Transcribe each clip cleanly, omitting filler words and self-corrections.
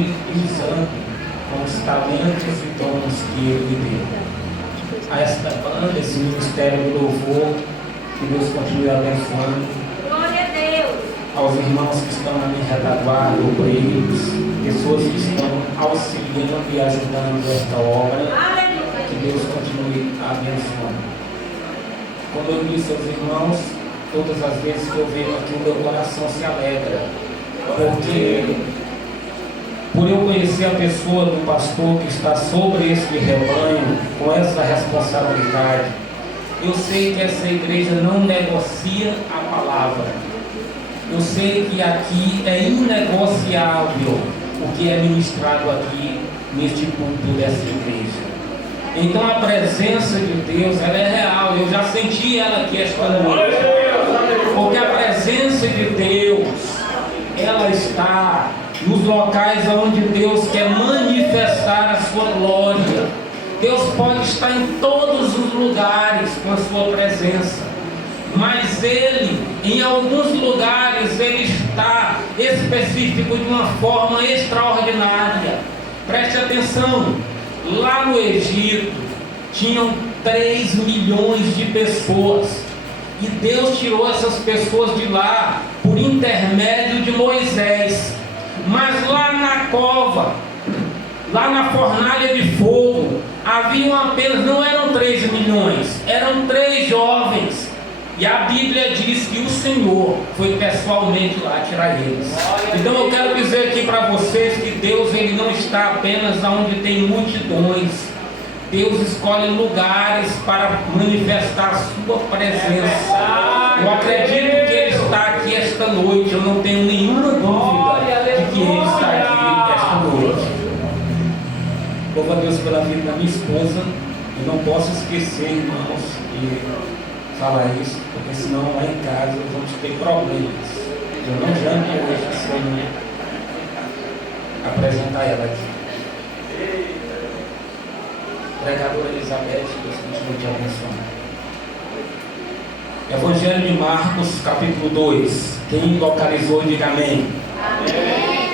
utilizando com os talentos e dons que Ele lhe deu. A esta banda, esse ministério do louvor, que Deus continue abençoando. Glória a Deus. Aos irmãos que estão na minha retaguarda, obreiros, pessoas que estão auxiliando e ajudando esta obra. Aleluia. Que Deus continue abençoando. Quando eu disse aos irmãos, todas as vezes que eu venho aqui, o meu coração se alegra, porque por eu conhecer a pessoa do pastor que está sobre esse rebanho, com essa responsabilidade, eu sei que essa igreja não negocia a palavra. Eu sei que aqui é inegociável o que é ministrado aqui neste culto dessa igreja. Então a presença de Deus, ela é real. Eu já senti ela aqui esta noite. Porque a presença de Deus, ela está nos locais onde Deus quer manifestar a sua glória. Deus pode estar em todos os lugares com a sua presença, mas Ele, em alguns lugares, Ele está específico de uma forma extraordinária. Preste atenção, lá no Egito tinham 3 milhões de pessoas, e Deus tirou essas pessoas de lá por intermédio de Moisés. Mas lá na cova, lá na fornalha de fogo, haviam apenas, não eram 3 milhões, eram 3 jovens. E a Bíblia diz que o Senhor foi pessoalmente lá tirar eles. Então eu quero dizer aqui para vocês que Deus, Ele não está apenas onde tem multidões. Deus escolhe lugares para manifestar a sua presença. Eu acredito que Ele está aqui esta noite. Eu não tenho nenhuma dúvida de que Ele está aqui esta noite. Louvo a Deus pela vida da minha esposa. E não posso esquecer, irmãos, de falar isso, porque senão lá em casa vamos ter problemas. Eu não janto hoje sem apresentar ela aqui. Pregadora Elizabeth, Deus continue te abençoando. Evangelho de Marcos, capítulo 2. Quem localizou, diga amém. Amém.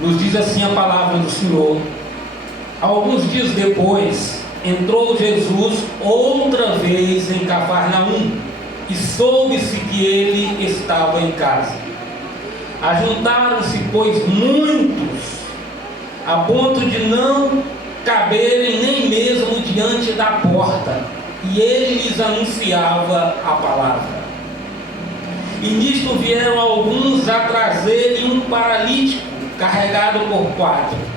Nos diz assim a palavra do Senhor. Alguns dias depois, entrou Jesus outra vez em Cafarnaum, e soube-se que ele estava em casa. Ajuntaram-se, pois, muitos, a ponto de não caberem nem mesmo diante da porta, e ele lhes anunciava a palavra. E nisto vieram alguns a trazerem um paralítico carregado por 4.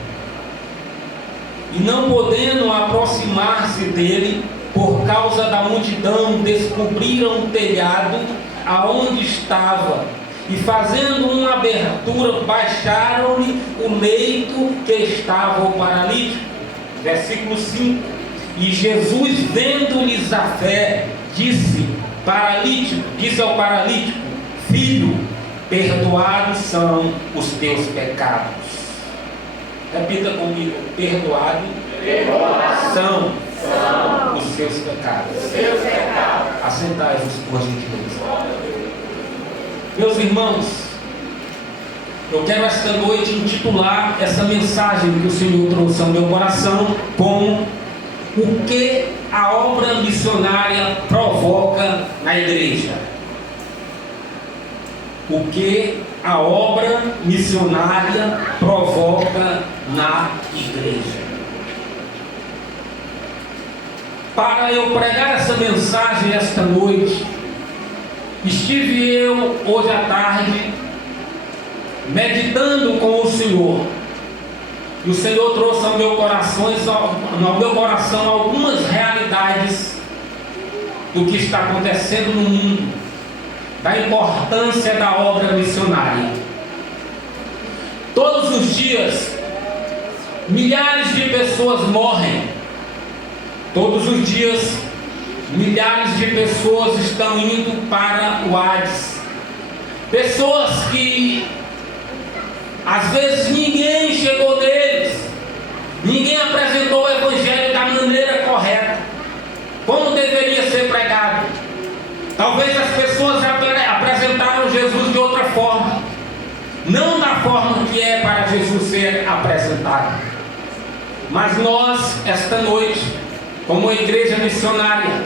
E não podendo aproximar-se dele por causa da multidão, descobriram o telhado aonde estava, e fazendo uma abertura, baixaram-lhe o leito que estava o paralítico. Versículo 5. E Jesus, vendo-lhes a fé, disse ao paralítico: Filho, perdoados são os teus pecados. Repita comigo: perdoado são os seus pecados. Assentai-vos, por gentileza. Meus irmãos, eu quero esta noite intitular essa mensagem que o Senhor trouxe ao meu coração como o que a obra missionária provoca na igreja. O que a obra missionária provoca na igreja. Para eu pregar essa mensagem esta noite, estive eu hoje à tarde meditando com o Senhor, e o Senhor trouxe ao meu coração algumas realidades do que está acontecendo no mundo, da importância da obra missionária. Todos os dias, milhares de pessoas morrem. Todos os dias, milhares de pessoas estão indo para o Hades. Pessoas que às vezes ninguém chegou neles, ninguém apresentou o Evangelho da maneira correta, como deveria ser pregado. Talvez as pessoas apresentaram Jesus de outra forma, não da forma que é para para Jesus ser apresentado. Mas nós, esta noite, como igreja missionária,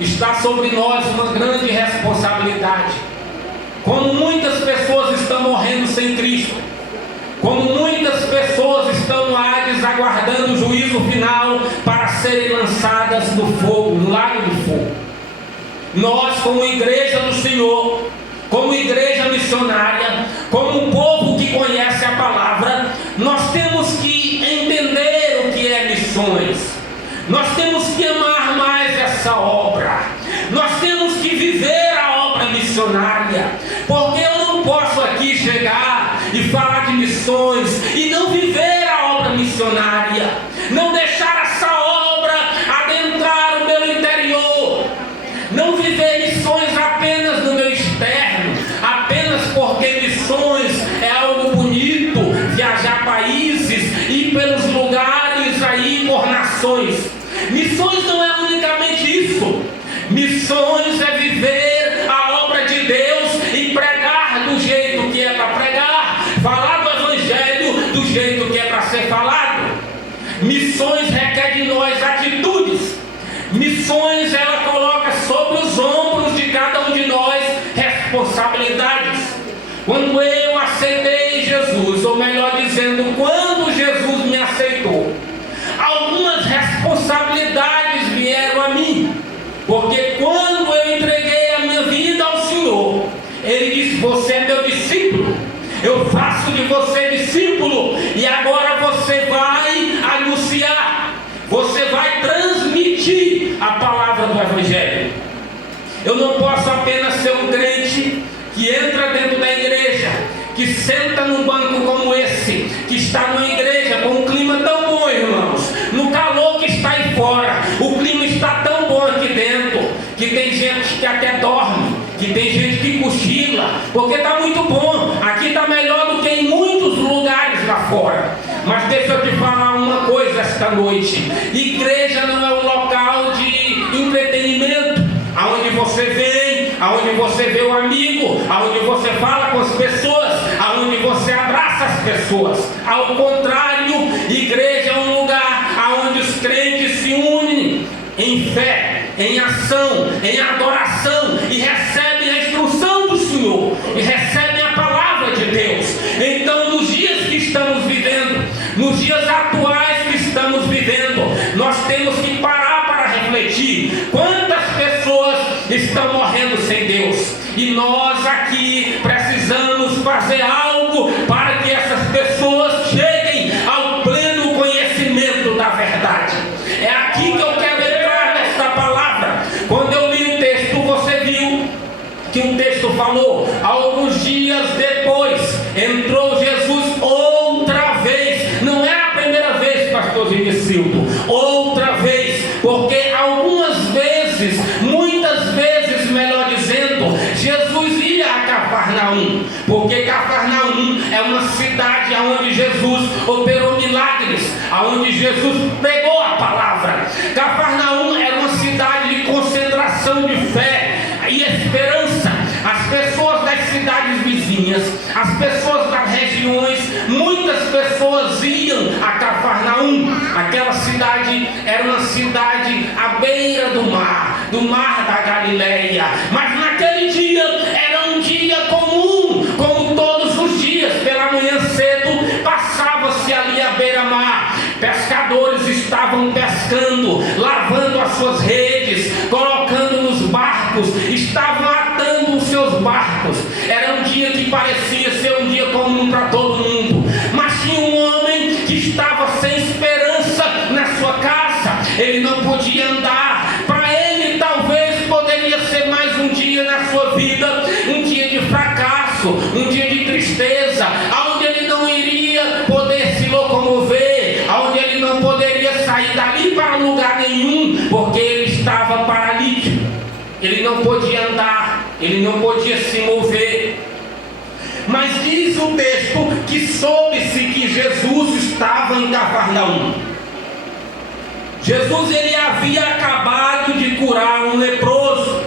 está sobre nós uma grande responsabilidade. Como muitas pessoas estão morrendo sem Cristo, como muitas pessoas estão no Hades aguardando o juízo final para serem lançadas no fogo, no lago de fogo. Nós, como igreja do Senhor, como igreja missionária, como um povo que conhece a palavra, nós temos que entender o que é missões. Nós temos que amar mais essa obra. Nós temos que viver a obra missionária. Porque eu não posso aqui chegar e falar de missões e não viver a obra missionária. Não deixar essa obra adentrar o meu interior. Não viver missões apenas no meu externo. Apenas porque missões é algo bonito. Viajar países, ir pelos lugares aí por nações. Missões não é unicamente isso. Missões é viver a obra de Deus e pregar do jeito que é para pregar, falar do Evangelho do jeito que é para ser falado. Missões requer de nós atitudes. Missões ela coloca sobre os ombros de cada um de nós responsabilidades. Quando eu aceitei Jesus, ou melhor dizendo, quando Jesus me aceitou, algumas responsabilidades vieram a mim, porque quando eu entreguei a minha vida ao Senhor, Ele disse: você é meu discípulo, eu faço de você discípulo, e agora você vai anunciar, você vai transmitir a palavra do Evangelho. Eu não posso apenas ser um crente que entra dentro da igreja, que senta num banco como esse, que está numa igreja com um clima tão bom, irmãos, no calor que está aí fora, o clima está tão bom aqui dentro, que tem gente que até dorme, que tem gente que cochila, porque está muito bom, aqui está melhor do que em muitos lugares lá fora. Mas deixa eu te falar uma coisa esta noite: igreja não é um local de entretenimento, aonde você vem, aonde você vê o amigo, aonde você fala com as pessoas, aonde você abraça as pessoas. Ao contrário, igreja é um lugar aonde os crentes se unem em fé, em ação, em adoração, e recebem a instrução do Senhor, e recebem a palavra de Deus. Então, nos dias que estamos vivendo, nos dias atuais que estamos vivendo, nós temos que parar para refletir quantas pessoas estão morrendo sem Deus, e nós aqui precisamos fazer algo para que essas pessoas cheguem ao pleno conhecimento da verdade. É aqui que eu quero entrar nesta palavra. Quando eu li o texto, você viu que o texto falou: alguns dias depois entrou Jesus outra vez. Não é a primeira vez, pastor Ginicildo, outra vez, porque algumas vezes, muitas vezes, melhor dizendo, Jesus ia a Cafarnaum, porque Cafarnaum é uma cidade onde Jesus operou milagres, onde Jesus pregou a palavra. Cafarnaum era uma cidade de concentração de fé e esperança. As pessoas das cidades vizinhas, as pessoas das regiões, muitas pessoas iam a Cafarnaum. Aquela cidade era uma cidade à beira do mar da Galileia. Mas naquele dia era um dia comum, como todos os dias. Pela manhã cedo passava-se ali à beira-mar. Pescadores estavam pescando, lavando as suas redes, colocando nos barcos, estavam atando os seus barcos. Era um dia que parecia ser um dia comum para todo mundo, mas tinha um homem que estava sem esperança na sua casa. Ele não podia andar. Para ele talvez poderia ser mais um dia na sua vida, um dia de fracasso, um dia de tristeza, onde ele não iria poder se locomover, onde ele não poderia sair dali para lugar nenhum, porque ele estava paralítico. Ele não podia andar, ele não podia se mover. Mas diz o texto que soube-se que Jesus estava em Cafarnaum. Jesus, ele havia acabado de curar um leproso.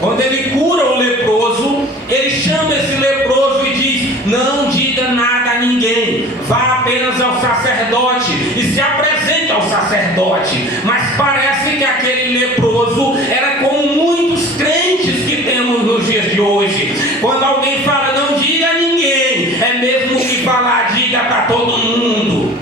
Quando ele cura o leproso, ele chama esse leproso e diz: não diga nada a ninguém. ninguém, vá apenas ao sacerdote e se apresente ao sacerdote. Mas parece que aquele leproso era como muitos crentes que temos nos dias de hoje. Quando alguém fala, não diga a ninguém, é mesmo que falar, diga para todo mundo.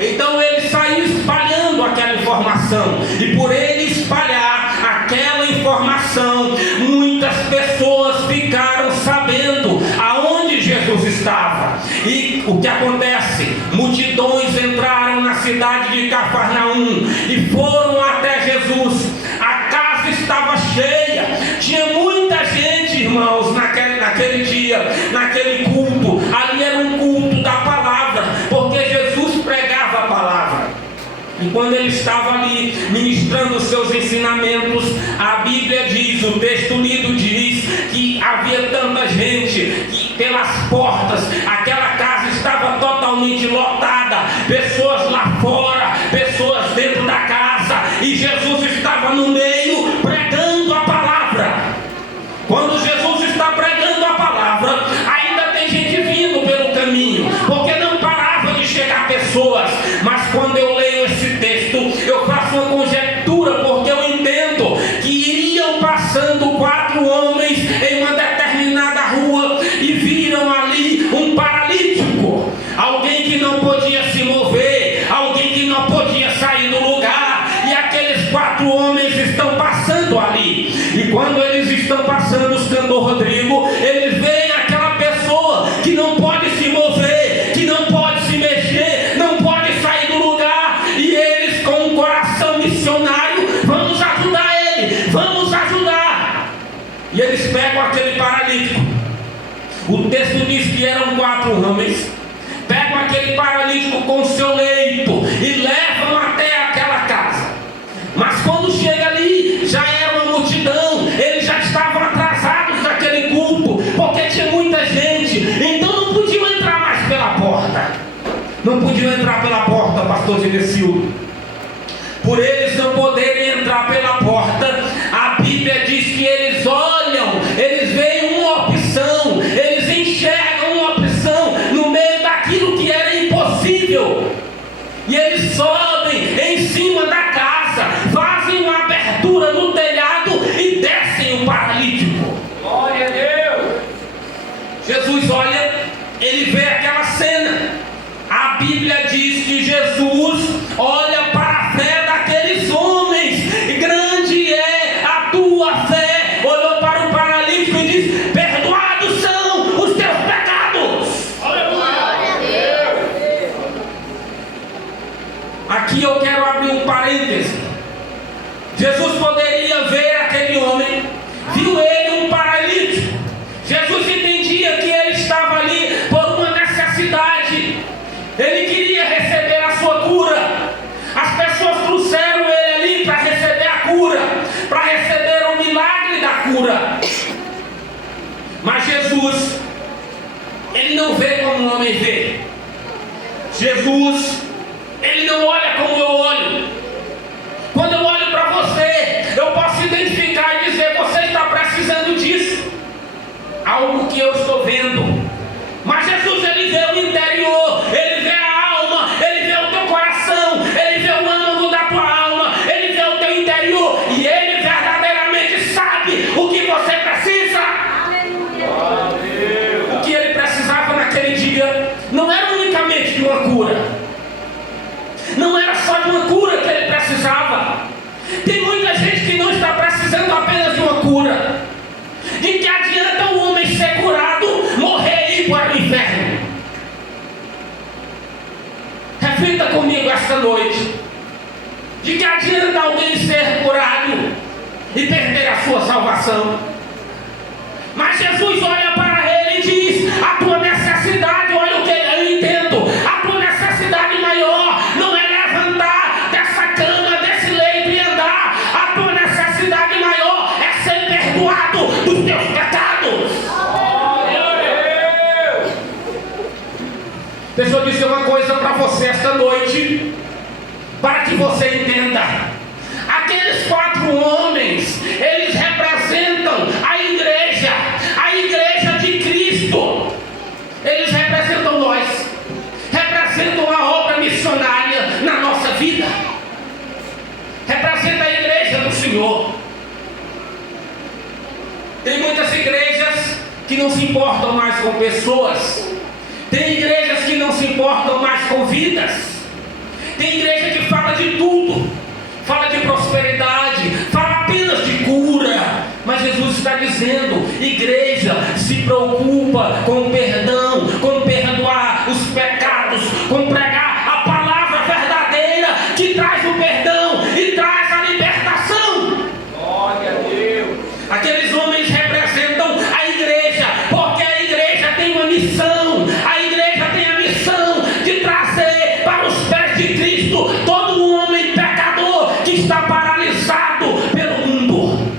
Então ele saiu espalhando aquela informação, e por ele espalhar aquela informação, muitas pessoas ficaram sabendo aonde Jesus estava. E o que acontece? Multidões entraram na cidade de Cafarnaum e foram até Jesus. A casa estava cheia, tinha muita gente, irmãos, naquele dia, naquele culto. Ali era um culto da palavra, porque Jesus pregava a palavra. E quando ele estava ali ministrando os seus ensinamentos, a Bíblia diz, o texto lido diz, que havia tanta gente que pelas portas aquela casa estava totalmente lotada, pessoas lá fora, pessoas dentro da casa, e Jesus estava no meio pregando a palavra. Quando Jesus está pregando a palavra, ainda tem gente vindo pelo caminho, porque não parava de chegar pessoas. Mas quando eu leio esse texto, eu faço uma conjectura, porque eu entendo que iriam passando 4 homens em uma determinada rua e viram ali um paralítico, alguém que não podia se mover, alguém que não podia sair do lugar, e aqueles 4 homens estão passando ali. E quando eles estão passando, os cantor Rodrigo, eles veem aquela pessoa que não pode se mover, que não pode se mexer, não pode sair do lugar, e eles com um coração missionário, vamos ajudar ele, vamos ajudar. E eles pegam aquele paralítico. O texto diz que eram 4 homens, pegam aquele paralítico com o seu leito e levam até aquela casa. Mas quando chega ali, já era uma multidão, eles já estavam atrasados daquele culto, porque tinha muita gente, então não podiam entrar mais pela porta. Não podiam entrar pela porta, pastor Gilberto. Por eles não poderem entrar pela porta, a Bíblia diz que eles olham, eles veem uma opção, eles enxergam uma opção no meio daquilo que era impossível. E eles sobem em cima da casa, fazem uma abertura no telhado e descem o paralítico. Glória a Deus! Jesus olha, ele vê aquela cena. A Bíblia diz que Jesus olha para a fé daqueles homens. Grande é a tua fé. Olhou para o paralítico e diz: perdoados são os teus pecados. Aleluia! Aqui eu quero abrir um parêntese. Jesus poderia ver aquele homem, viu ele um paralítico. Jesus entendia que ele estava ali por uma necessidade. Ele queria receber a sua cura. As pessoas trouxeram ele ali para receber a cura, para receber o milagre da cura. Mas Jesus, ele não vê como o homem vê. Jesus, ele não olha como eu olho. Quando eu olho para você, eu posso identificar e dizer: você está precisando disso, algo que eu estou vendo. Mas Jesus, ele vê o interior, ele vê a alma, ele vê o teu coração, ele vê o âmago da tua alma, ele vê o teu interior, e ele verdadeiramente sabe o que você precisa. Aleluia! O que ele precisava naquele dia não era unicamente de uma cura, não era só de uma cura que ele precisava. Tem muita gente que não está precisando apenas de uma cura. De que adianta o homem ser curado, morrer e ir para o inferno? Reflita comigo esta noite. De que adianta alguém ser curado e perder a sua salvação? Mas Jesus olha para ele e diz: a tua necessidade, olha o que eu entendo, a tua necessidade maior não é levantar dessa cama, desse leito e andar. A tua necessidade maior é ser perdoado dos teus pecados. Deixa eu dizer uma coisa para você esta noite, para que você entenda. Aqueles 4 homens, eles representam a igreja de Cristo. Eles representam nós. se importam mais com pessoas. Tem igrejas que não se importam mais com vidas. Tem igreja que fala de tudo, fala de prosperidade, fala apenas de cura. Mas Jesus está dizendo: igreja, se preocupa com o perdão, com perdoar os pecados, com pregar a palavra verdadeira que traz o perdão e traz a libertação. Glória a Deus. Aqueles homens representam a igreja, porque a igreja tem uma missão. A igreja tem a missão de trazer para os pés de Cristo todo um homem pecador que está paralisado pelo mundo.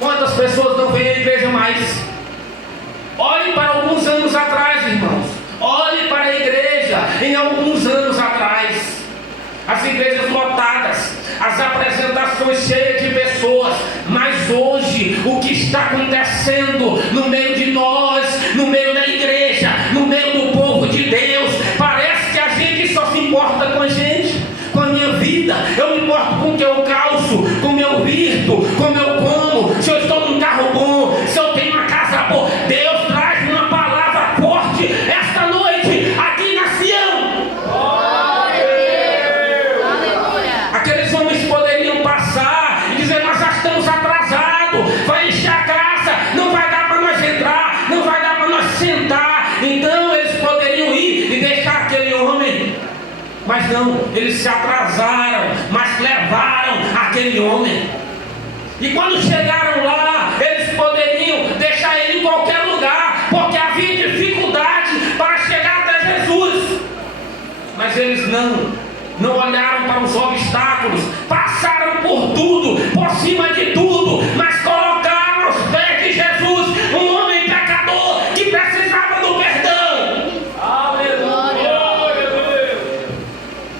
Quantas pessoas não vêm à igreja mais? Olhe para alguns anos atrás, irmãos. Olhe para a igreja em alguns anos atrás. As igrejas lotadas, as apresentações cheias de pessoas. Mas hoje, o que está acontecendo no meio de nós, no meio da igreja, no meio do povo de Deus, parece que a gente só se importa com a gente, com a minha vida. Eu me importo com o que eu calço, com o meu virto, com o meu como, se eu estou num carro bom, se eu tenho uma casa boa. Deus traz uma palavra forte esta noite aqui na Sião. Aqueles homens poderiam passar e dizer: nós já estamos atrasados, vai encher a casa, não vai dar para nós entrar, não vai dar para nós sentar. Então eles poderiam ir e deixar aquele homem. Mas não, eles se atrasaram, mas levaram aquele homem. E quando chegaram lá, eles poderiam deixar ele em qualquer lugar, porque havia dificuldade para chegar até Jesus. Mas eles não olharam para os obstáculos, passaram por tudo, por cima de tudo, mas colocaram aos pés de Jesus um homem pecador que precisava do perdão. Aleluia.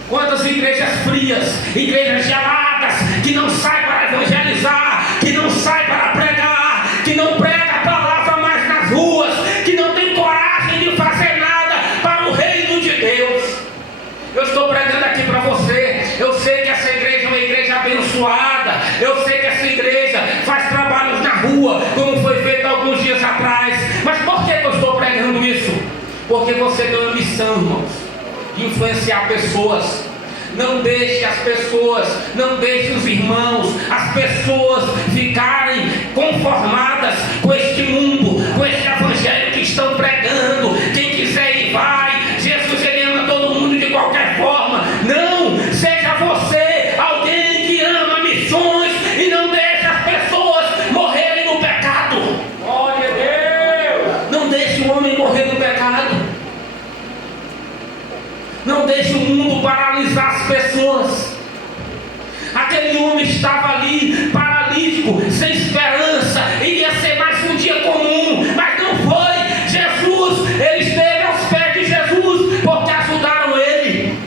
Quantas igrejas frias, igrejas geladas, que não saem para evangelizar, que não saem para pregar, que não prega a palavra mais nas ruas, que não tem coragem de fazer nada para o reino de Deus. Eu estou pregando aqui para você. Eu sei que essa igreja é uma igreja abençoada. Eu sei que essa igreja faz trabalhos na rua, como foi feito alguns dias atrás. Mas por que eu estou pregando isso? Porque você tem uma missão, irmãos, de influenciar pessoas. Não deixe as pessoas, não deixe os irmãos, as pessoas ficarem conformadas com este mundo, com este evangelho que estão pregando. Quem quiser ir, vai. Jesus, ele ama todo mundo de qualquer forma. Não, seja você alguém que ama missões e não deixe as pessoas morrerem no pecado. Glória a Deus. Não deixe o homem morrer no pecado. Não deixe o mundo paralisar as pessoas. Aquele homem estava ali, paralítico, sem esperança. Iria ser mais um dia comum, mas não foi. Jesus, ele esteve aos pés de Jesus, porque ajudaram ele.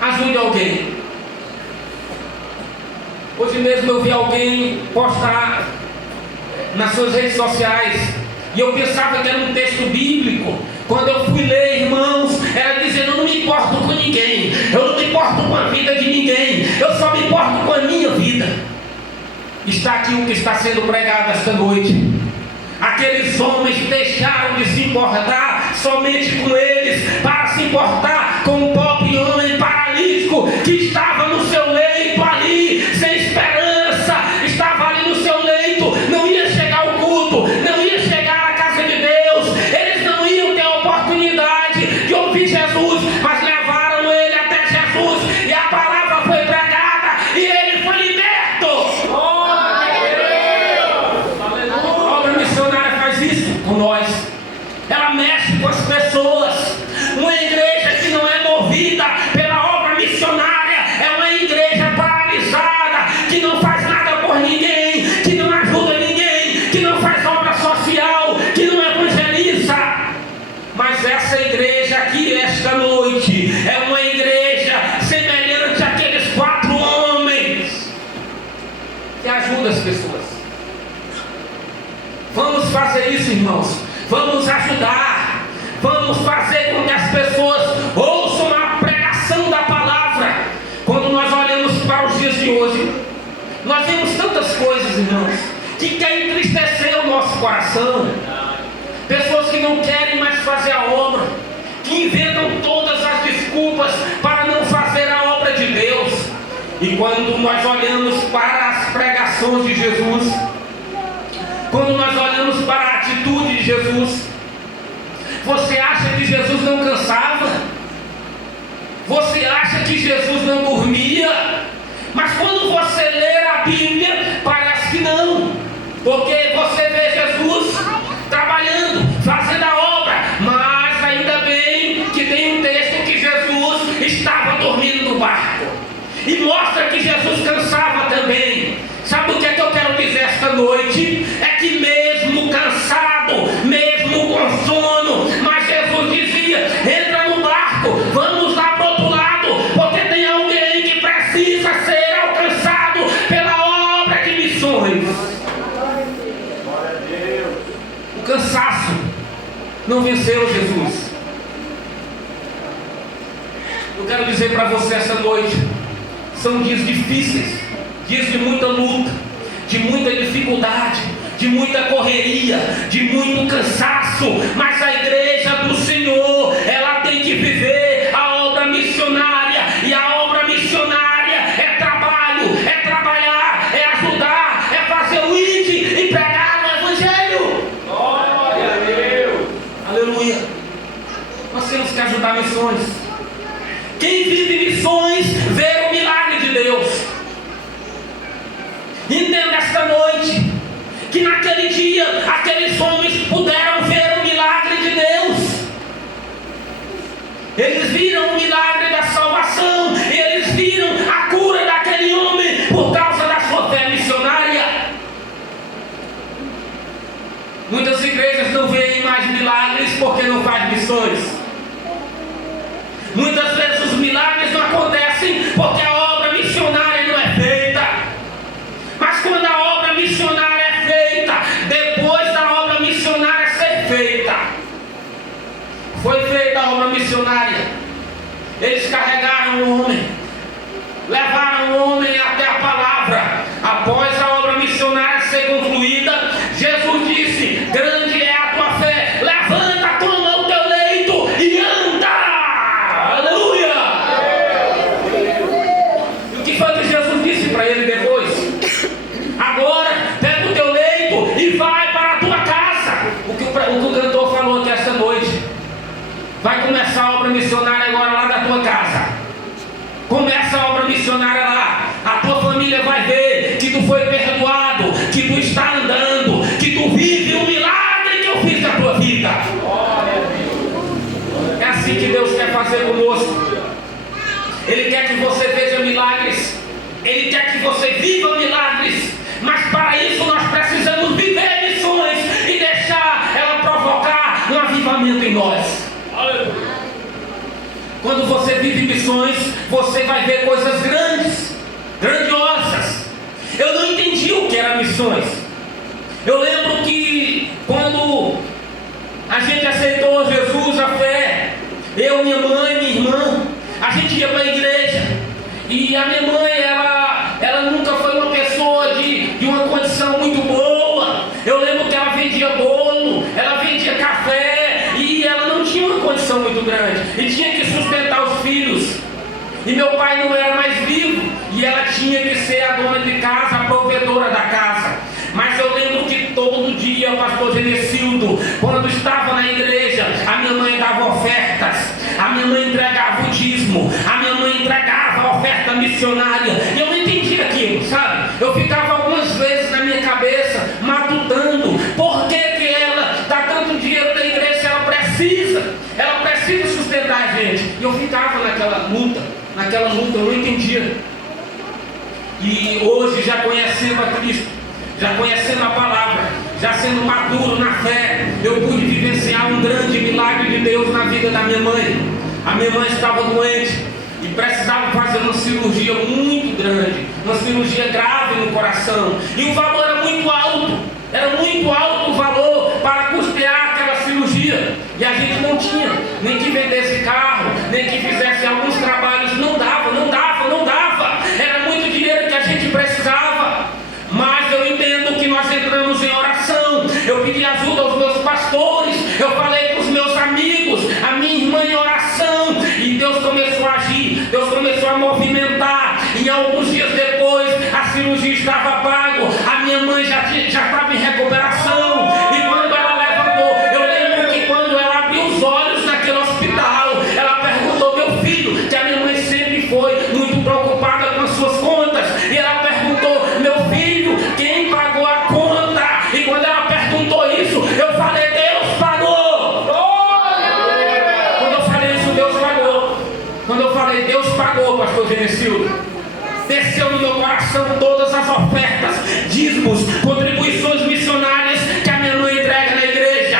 Ajude alguém. Hoje mesmo eu vi alguém postar nas suas redes sociais, e eu pensava que era um texto bíblico. Quando eu fui ler, irmãos, era dizendo: eu não me importo com ninguém, eu não me importo com a vida de ninguém, eu só me importo com a minha vida. Está aqui o que está sendo pregado esta noite. Aqueles homens deixaram de se importar somente com eles, para se importar com o pobre homem paralítico que estava no seu leito ali, sem esperança, estava ali no seu leito, não ia chegar ao culto, não ia chegar à casa de Deus, eles não iam ter a oportunidade de ouvir Jesus, mas levaram ele até Jesus, e a palavra foi pregada, e ele foi liberto. A obra missionária faz isso com nós. Ela mexe com as pessoas. Uma igreja que não é movida pela obra missionária é uma igreja paralisada, que não faz nada por ninguém, que não ajuda ninguém, que não faz obra social, que não evangeliza. Mas essa igreja aqui, esta noite, é uma igreja semelhante àqueles 4 homens que ajuda as pessoas. Vamos fazer isso, irmãos. Vamos ajudar. Vamos fazer com que as pessoas ouçam a pregação da palavra. Quando nós olhamos para os dias de hoje, nós vemos tantas coisas, irmãos, que quer entristecer o nosso coração. não querem mais fazer a obra, que inventam todas as desculpas para não fazer a obra de Deus. E quando nós olhamos para as pregações de Jesus, quando nós olhamos para a atitude de Jesus, você acha que Jesus não cansava? Você acha que Jesus não dormia? Mas quando você lê a Bíblia, parece que não, porque você vê Jesus trabalhando, fazendo a obra, mas ainda bem que tem um texto que Jesus estava dormindo no barco, e mostra que Jesus cansava também. Sabe o que é que eu quero dizer esta noite? É que mesmo cansado, mesmo com sono, mas Jesus dizia: entra no barco, vamos lá para o outro lado, porque tem alguém que precisa ser alcançado pela obra de missões. O cansaço não venceu Jesus. Eu quero dizer para você essa noite, são dias difíceis, dias de muita luta, de muita dificuldade, de muita correria, de muito cansaço, mas a igreja do Senhor, ela tem que viver a obra missionária, e a obra missionária é trabalho, é trabalhar, é ajudar, é fazer o ide e pregar o Evangelho. Glória a Deus! Aleluia! Nós temos que ajudar missões. Quem vive missões vê o milagre de Deus. Entenda esta noite que naquele dia aqueles homens puderam ver o milagre de Deus. Eles viram o milagre da salvação, eles viram a cura daquele homem por causa da sua fé missionária. Muitas igrejas não veem mais milagres porque não fazem missões. Muitas vezes os milagres não acontecem porque a obra missionária não é feita. Mas quando a obra missionária é feita, depois da obra missionária ser feita, foi feita a obra missionária, eles carregaram o homem, levaram o homem até a palavra. Após a obra missionária ser concluída, Jesus disse: grande é a tua fé, levanta, toma o teu leito e anda. Aleluia! E o que foi que Jesus disse para ele depois? Agora, pega o teu leito e vai para a tua casa. O que o cantor falou aqui esta noite. Vai começar a obra missionária agora lá da tua casa. Começa a obra missionária lá. A tua família vai ver que tu foi perdoado, que tu está andando, que tu vive o milagre que eu fiz na tua vida. É assim que Deus quer fazer conosco. Ele quer que você veja milagres. Ele quer que você viva milagres. Mas para isso nós precisamos viver missões e deixar ela provocar um avivamento em nós. Quando você vive missões, você vai ver coisas grandes, grandiosas. Eu não entendi o que era missões. Eu lembro que quando a gente aceitou Jesus, a fé, eu, minha mãe, minha irmã, a gente ia para a igreja. E a minha mãe, ela nunca foi uma pessoa de uma condição muito boa. Eu lembro que ela vendia bolo, ela vendia café, e ela não tinha uma condição muito grande, e tinha que sustentar os filhos. E meu pai não era mais vivo, e ela tinha que ser a dona de casa, a provedora da casa. Mas eu lembro que todo dia o pastor Genecildo, quando estava na igreja, a minha mãe dava ofertas, a minha mãe entregava o dízimo, a minha mãe entregava a oferta missionária. E eu não entendia aquilo, sabe? Eu ficava algumas vezes na minha cabeça, matutando, por que ela dá tanto dinheiro da igreja se ela precisa sustentar a gente. E eu ficava naquela luta, eu não entendia. E hoje, já conhecendo a Cristo, já conhecendo a palavra, já sendo maduro na fé, eu pude vivenciar um grande milagre de Deus na vida da minha mãe. A minha mãe estava doente e precisava fazer uma cirurgia muito grande, uma cirurgia grave no coração, e o valor era muito alto o valor para custear aquela cirurgia, e a gente não tinha nem que vendesse carro, nem que fizesse alguns trabalhos. Não dava, era muito dinheiro que a gente precisava. Mas eu entendo que nós entramos em oração, eu pedi ajuda aos meus pastores, eu falei estava pago, a minha mãe já estava em recuperação. E quando ela levantou, eu lembro que quando ela abriu os olhos naquele hospital, ela perguntou: meu filho, que a minha mãe sempre foi muito preocupada com as suas contas, e ela perguntou: meu filho, quem pagou a conta? E quando ela perguntou isso, eu falei: Deus pagou. Quando eu falei isso, Deus pagou. Quando eu falei Deus pagou, pastor Genecildo, desceu no meu coração todas as ofertas, dízimos, contribuições missionárias que a minha mãe entrega na igreja.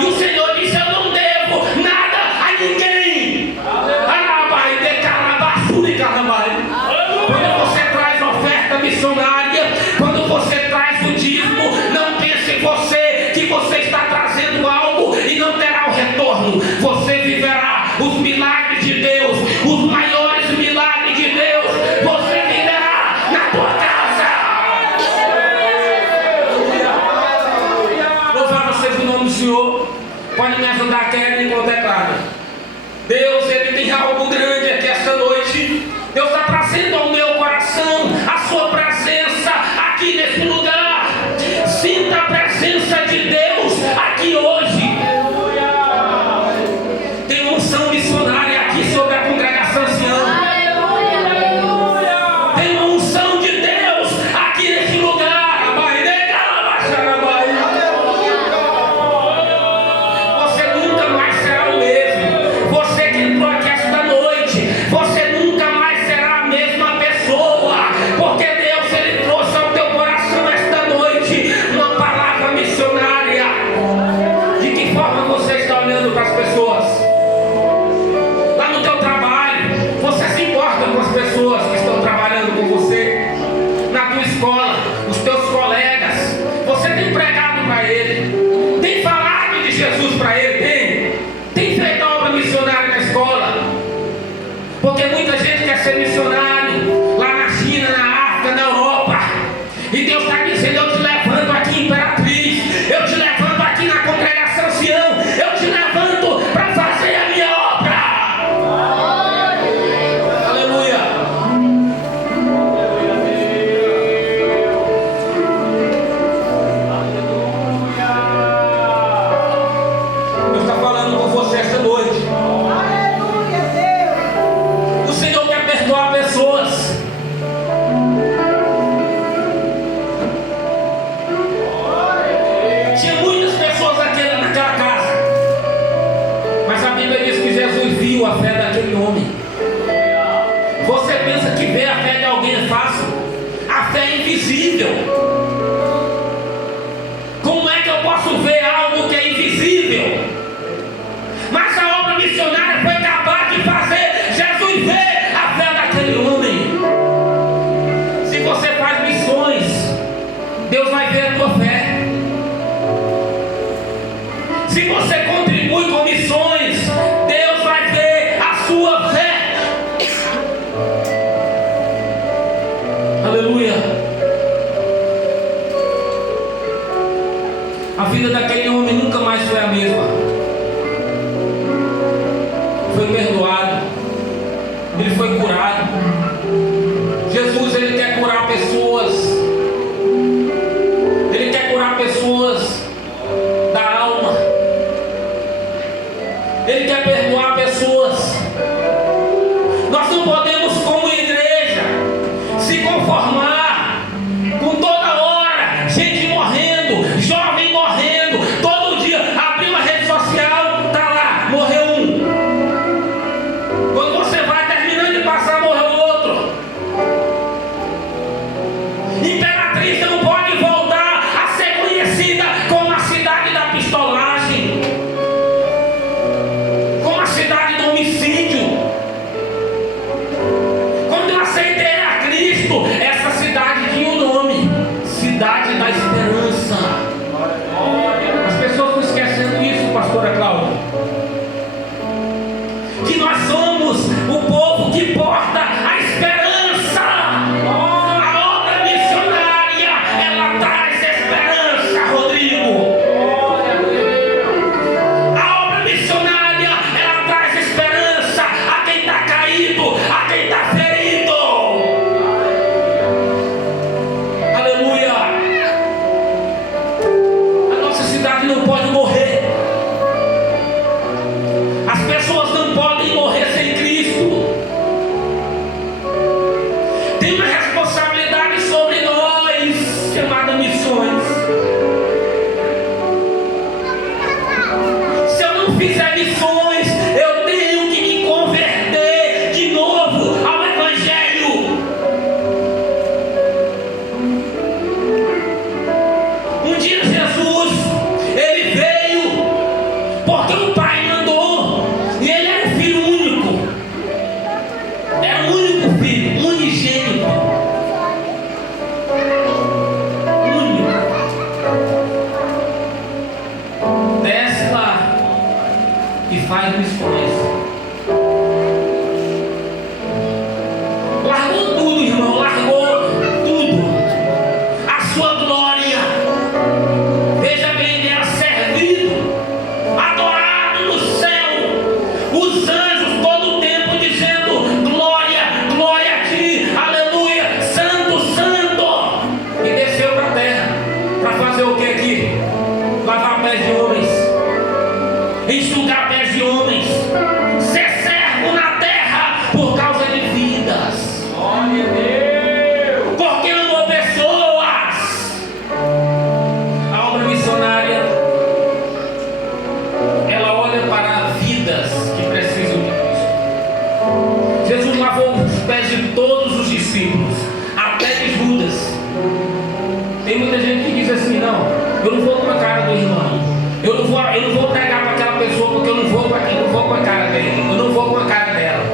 E o Senhor disse: eu não devo nada a ninguém. Quando você traz oferta missionária, quando você traz o dízimo, não pense em você que você está trazendo algo e não terá o retorno. Você viverá os milagres de Deus, os maiores milagres de Deus. Você viverá na tua casa. Louvado seja o nome do Senhor. Pode me ajudar, Kevin, enquanto é claro. Deus, Ele tem algo grande aqui esta noite. Deus está trazendo ao meu coração a sua presença aqui nesse lugar. Sinta a presença de Deus aqui hoje. Tem uma unção missionária aqui sobre a congregação anciã. Tem uma unção de Deus aqui nesse lugar. Você nunca mais será o mesmo. Você que entrou aqui esta noite, você nunca mais será a mesma pessoa, porque Deus, Ele trouxe ao teu coração esta noite uma palavra missionária. De que forma você está olhando para as pessoas? Lá no teu trabalho, você se importa com as pessoas que estão trabalhando com você? Na tua escola, os teus colegas, você tem pregado para ele? Tem falado de Jesus para ele? Tem feito a obra missionária na escola? Porque muita gente quer ser missionário lá na China, na África, na Europa. E Deus está dizendo: eu te levanto aqui, Imperatriz. Eu te levanto aqui na congregação Sião. Eu te levanto para fazer a minha obra. Aleluia. Deus está falando com você esta noite. O Senhor quer perdoar pessoas. Tinha muitas pessoas naquela casa, mas a Bíblia diz que Jesus viu a fé daquele homem. Você pensa que ver a fé de alguém é fácil? A fé é invisível. Como é que eu posso ver algo que é invisível? Mas a obra missionária foi capaz de fazer Jesus ver a fé daquele homem. Se você faz missões, Deus vai ver a tua fé. Se você contribui com missões, Deus vai ver a sua fé. Aleluia. A vida daquele homem nunca mais foi a mesma. Foi perdoado, ele foi curado. Jesus, Ele quer curar pessoas. Ele quer curar pessoas da alma. Ele quer perdoar pessoas. Nós não podemos, como igreja, se conformar com toda hora gente morrendo, jovem morrendo. Todo dia abriu uma rede social, tá lá, morreu um. Quando você vai terminando de passar, morreu outro. Imperatriz não pode voltar a ser conhecida como a cidade da pistolagem, como a cidade do homicídio. Quando eu aceitei a Cristo, essa cidade tinha um nome: Cidade da Esperança. As pessoas estão esquecendo isso, pastora Cláudia, que nós somos o povo que porta a esperança. A obra missionária, ela traz esperança, Rodrigo. A obra missionária, ela traz esperança a quem está caído, a quem está ferido. Eu não vou com a cara do irmão. Eu não vou pregar para aquela pessoa porque eu não vou com a cara dele. Eu não vou com a cara dela.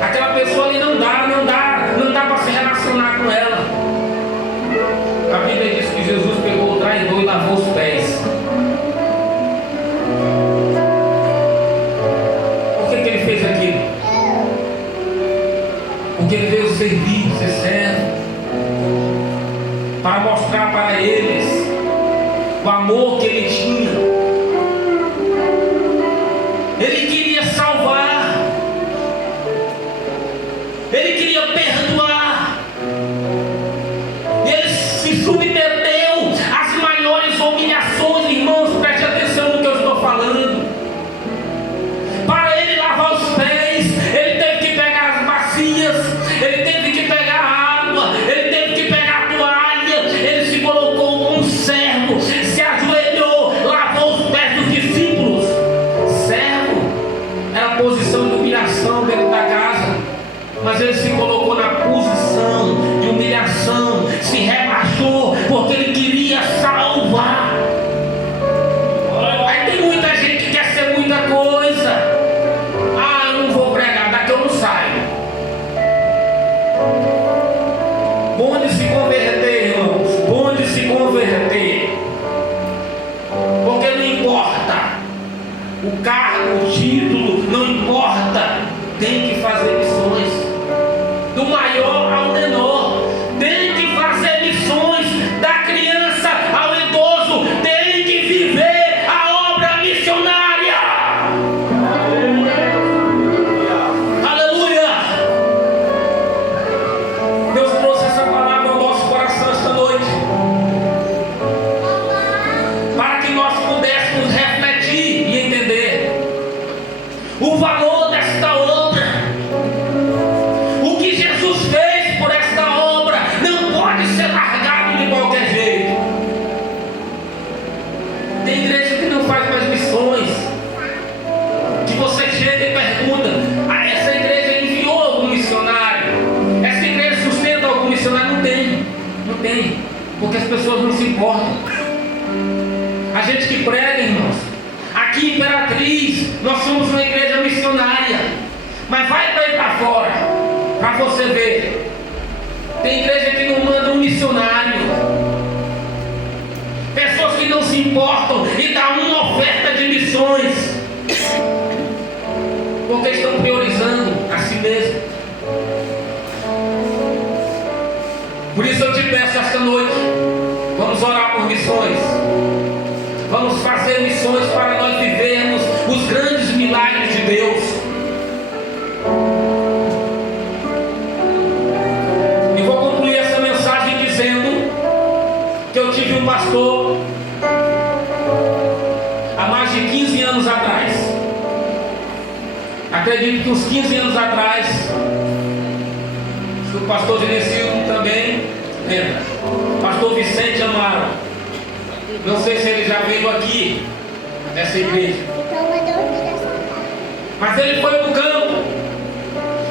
Aquela pessoa ali não dá para se relacionar com ela. A Bíblia diz que Jesus pegou o traidor e lavou os pés. Por que ele fez aquilo? Porque ele veio servir, ser servo, para mostrar para eles o amor que ele tinha. Ele queria salvar, ele queria perdoar, ele se submeteu às maiores humilhações, irmãos, preste atenção no que eu estou falando. Para ele lavar os pés, ele teve que pegar as bacias, ele teve que pegar a água, ele teve que pegar a toalha, ele se colocou como servo, se ajoelhou, lavou os pés dos discípulos. Servo era a posição de humilhação dentro da casa, mas ele se colocou na posição de humilhação, se rebaixou, porque ele queria salvar. Aí tem muita gente que quer ser muita coisa. Ah, eu não vou pregar, daqui eu não saio. Bom de se converter, irmãos, bom de se converter, porque não importa o cargo, o título, não importa, tem que fazer missões, do maior ao menor, tem que fazer missões, da criança ao idoso, tem que viver a obra missionária. Aleluia! Deus trouxe essa palavra ao nosso coração esta noite, para que nós pudéssemos refletir e entender o valor desta obra. O que Jesus fez por esta obra não pode ser largado de qualquer jeito. Tem igreja que não faz mais missões, que você chega e pergunta: ah, essa igreja enviou algum missionário? Essa igreja sustenta algum missionário? Não tem, porque as pessoas não se importam. A gente que prega, irmãos, aqui em Imperatriz, nós somos uma igreja missionária, mas vai para aí para fora, para você ver. Tem igreja que não manda um missionário, pessoas que não se importam e dão uma oferta de missões, porque estão priorizando a si mesmo. Por isso eu te peço esta noite, vamos orar por missões, vamos fazer missões para nós vivermos os grandes milagres de Deus. E vou concluir essa mensagem dizendo que eu tive um pastor há mais de 15 anos atrás. Acredito que uns 15 anos atrás, o pastor Genesio também lembra, pastor Vicente Amaro. Não sei se ele já veio aqui nessa igreja, mas ele foi para o campo,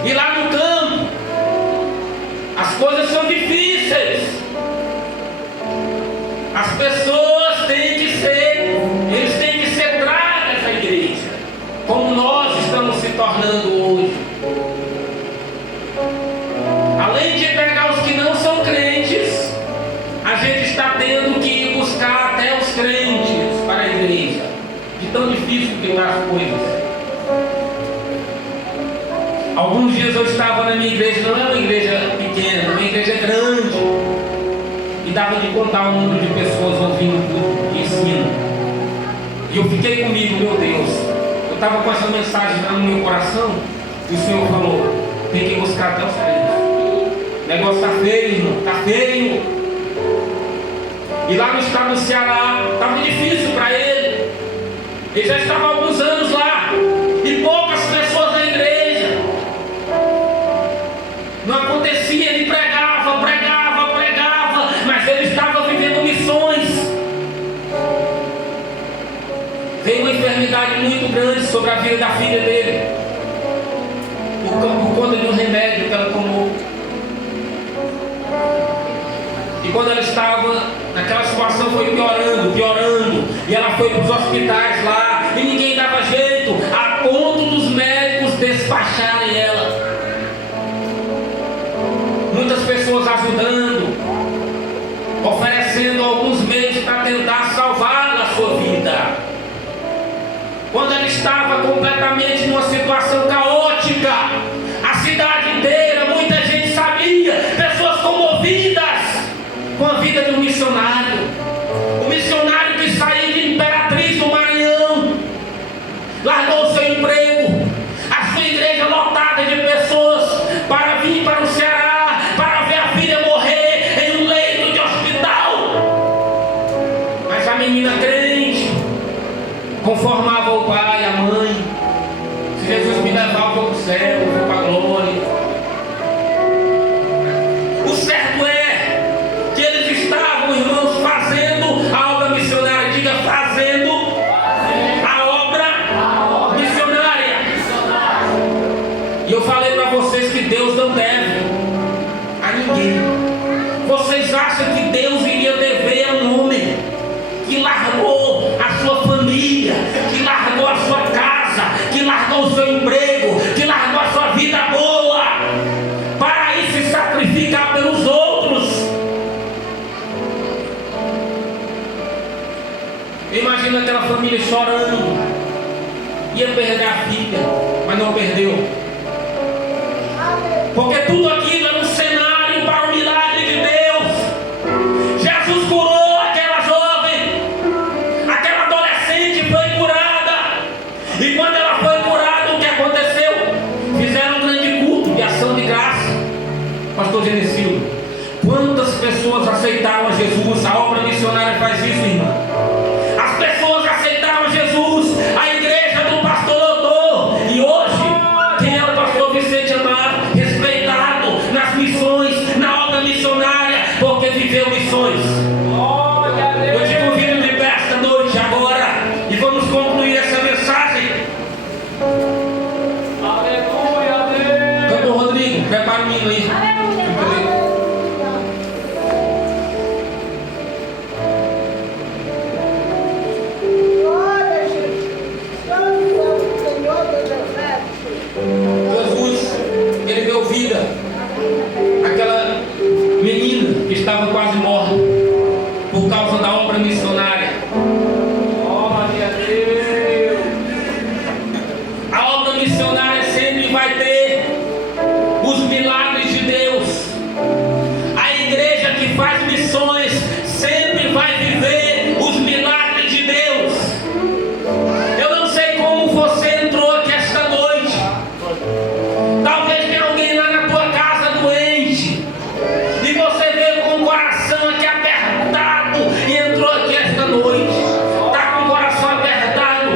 e lá no campo as coisas são difíceis. As pessoas eles têm que ser tragas à igreja, como nós estamos se tornando hoje. Além de pegar os que não são crentes, a gente está tendo que buscar até os crentes para a igreja, de tão difícil que está as coisas. Alguns dias eu estava na minha igreja, não é uma igreja pequena, é uma igreja grande, e dava de contar o número de pessoas ouvindo o ensino. E eu fiquei comigo, meu Deus, eu estava com essa mensagem no meu coração, e o Senhor falou: tem que buscar até os crentes. O negócio está feio, irmão, está feio. E lá no estado do Ceará estava difícil para ele. Ele já estava há alguns anos lá, e poucas pessoas na igreja. Não acontecia, ele pregava, mas ele estava vivendo missões. Veio uma enfermidade muito grande sobre a vida da filha dele, por conta de um remédio que ela tomou. E quando ela estava Aquela situação foi piorando, piorando. E ela foi para os hospitais lá. E ninguém dava jeito. A ponto dos médicos despacharem ela. Muitas pessoas ajudando, oferecendo alguns meios para tentar salvar a sua vida. Quando ela estava completamente numa situação caótica, a cidade inteira, muita gente sabia, pessoas comovidas com a vida de um missionário. O missionário que saiu de Imperatriz do Maranhão, largou o seu emprego, a sua igreja lotada de pessoas para vir para o Ceará, para ver a filha morrer em um leito de hospital. Mas a menina crente conformava o pai, a mãe. Se Jesus me levar, eu vou para o céu, eu vou para a glória. O certo é que eles estavam, irmãos, fazendo a obra missionária. Diga, fazendo a obra missionária. E eu falei para vocês que Deus não deve a ninguém. Vocês acham que Deus iria dever a um homem que largou a sua família, que largou a sua casa, que largou o seu emprego, que largou a sua vida boa, para ir se sacrificar pelos outros? Imagina aquela família chorando, ia perder a filha, mas não perdeu, porque tudo aquilo era um cenário para o milagre de Deus. Jesus curou aquela jovem, aquela adolescente foi curada, e quando ela foi curada, o que aconteceu? Fizeram um grande culto de ação de graça. Pastor Genesilo, quantas pessoas aceitaram a Jesus? A obra missionária faz isso, irmã. As pessoas aceitaram Jesus, a igreja do pastor lotou, e hoje, quem é o pastor Vicente Amaro? Respeitado nas missões, na obra missionária, porque viveu missões. Eu te convido de pé esta noite agora, e vamos concluir essa mensagem. Aleluia, Cantor Rodrigo, prepara o menino aí. Jesus, ele deu vida àquela menina que estava quase morta por causa da obra missionária. Glória a Deus. A obra missionária sempre vai ter os milagres de Deus. A igreja que faz missões sempre vai viver os milagres de Deus. Eu não sei como você entrou aqui esta noite. Talvez tenha alguém lá na tua casa doente, e você veio com o coração aqui apertado e entrou aqui esta noite. Está com o coração apertado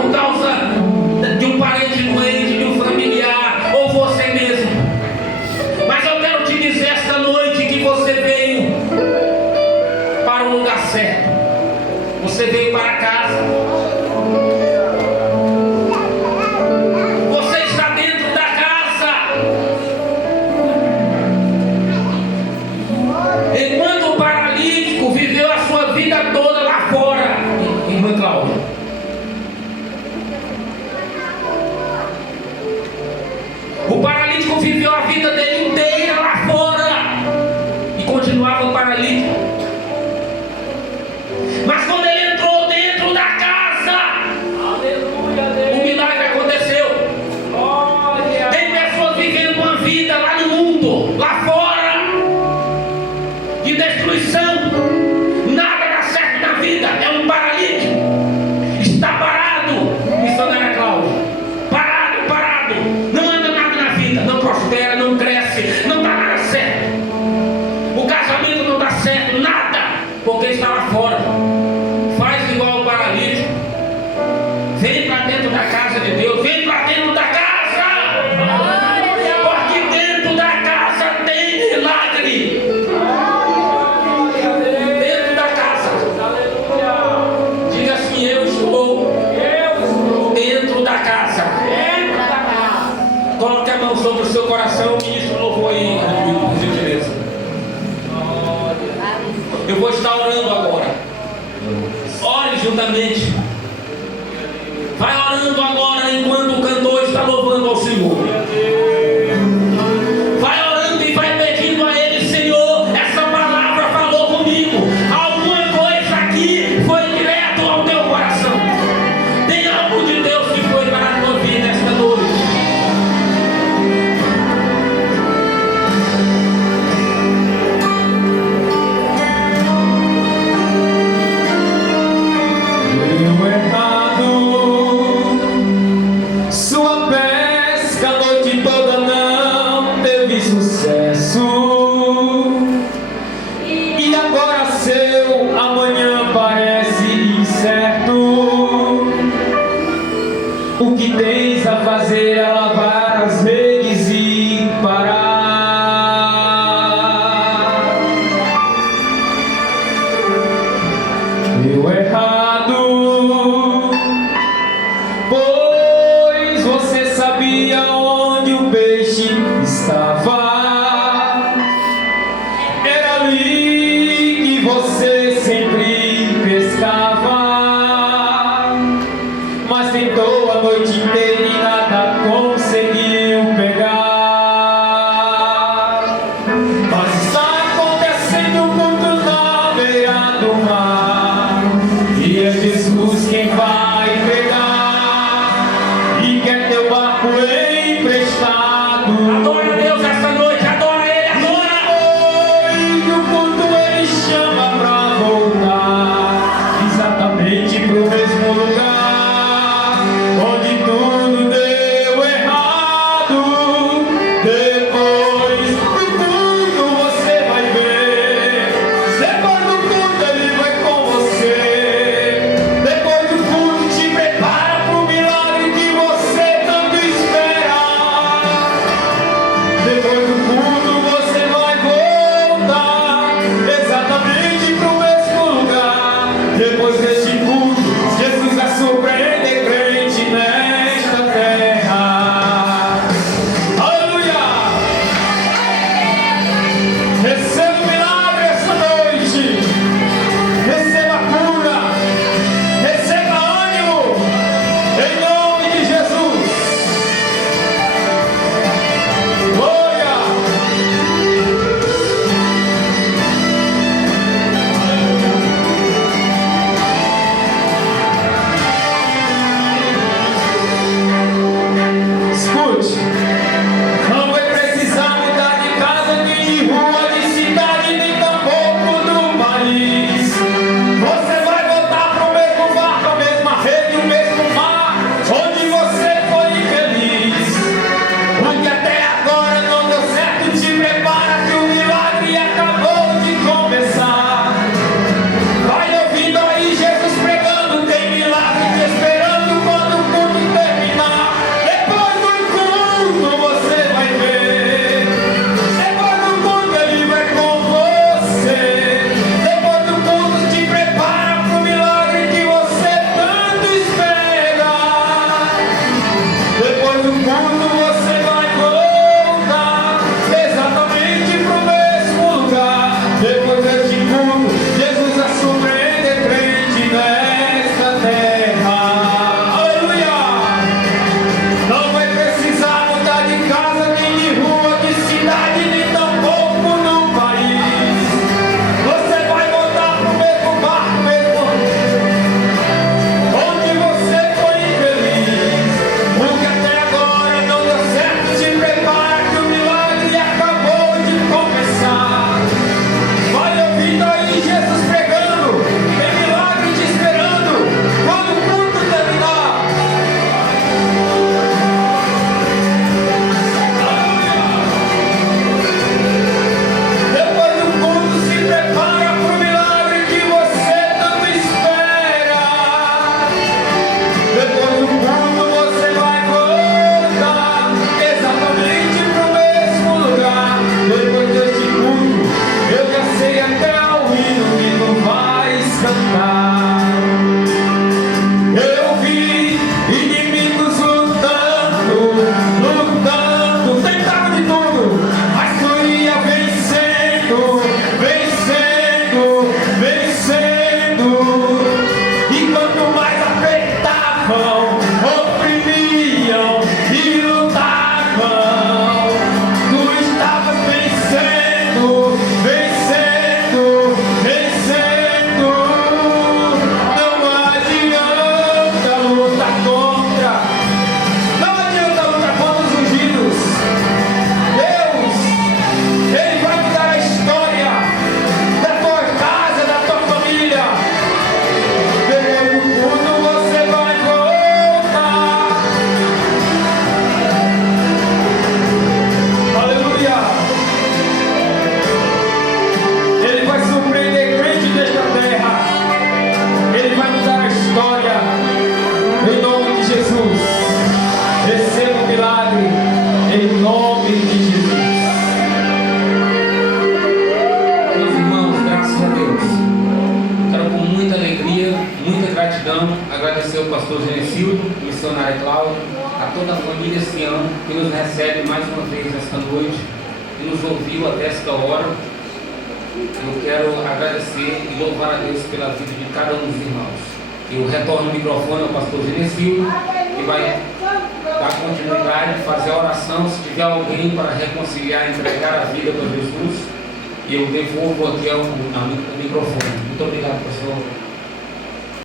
por causa de um parente doente, de um familiar, ou você mesmo. Mas eu quero te dizer esta noite que você veio para o lugar certo. Você veio para casa. Você está dentro da casa. Enquanto o paralítico viveu a sua vida toda lá fora, irmã Cláudia, o paralítico viveu a vida dele inteira lá fora e continuava paralítico. Mas quando ele entrou dentro da casa, o milagre aconteceu. Tem pessoas vivendo uma vida lá no mundo, lá fora, de destruição. Nada dá certo na vida, é um paralítico. Está parado, missionária Cláudia. Parado. Não anda nada na vida, não prospera, não cresce, não dá nada certo. O casamento não dá certo, nada, porque está lá fora. Faz igual o paralítico. Vem para dentro da casa de Deus, vem para dentro da casa. Porque dentro da casa tem milagre. Dentro da casa. Diga assim: eu estou dentro da casa. Coloque a mão sobre o seu coração, ministro louvor aí, por gentileza. Eu vou estar orando agora. Ore juntamente. Vai orando agora enquanto o cantor está louvando ao Senhor. Vai orando e vai pedindo a Ele: Senhor, essa palavra falou comigo. Alguma coisa aqui foi direto ao teu coração. Tem algo de Deus que foi para a tua vida esta noite. Sua pesca a noite toda não teve sucesso, e agora seu amanhã parece incerto. O que tens a fazer é lavar as redes e parar. Deu errado, pois você sabia onde o peixe estava. Era ali que você sempre pescava, mas tentou a noite inteira e nada conseguiu pegar. Mas está acontecendo um culto na beira do mar, e é Jesus quem vai pegar, e quer teu barco emprestado. Adora a Deus esta noite. Adora Ele. Adora. Pois no culto Ele chama pra voltar exatamente pro mesmo lugar onde tudo deu errado. Depois do culto você vai ver, depois do culto Ele vai com você, depois do culto te prepara pro milagre que você tanto espera. gratidão, agradecer ao pastor Genecildo, missionário Cláudio, a toda a família Sião que nos recebe mais uma vez esta noite e nos ouviu até esta hora. Eu quero agradecer e louvar a Deus pela vida de cada um dos irmãos. Eu retorno o microfone ao pastor Genecildo, que vai dar continuidade, fazer a oração. Se tiver alguém para reconciliar, entregar a vida para Jesus, eu devolvo aqui o microfone. Muito obrigado, pastor.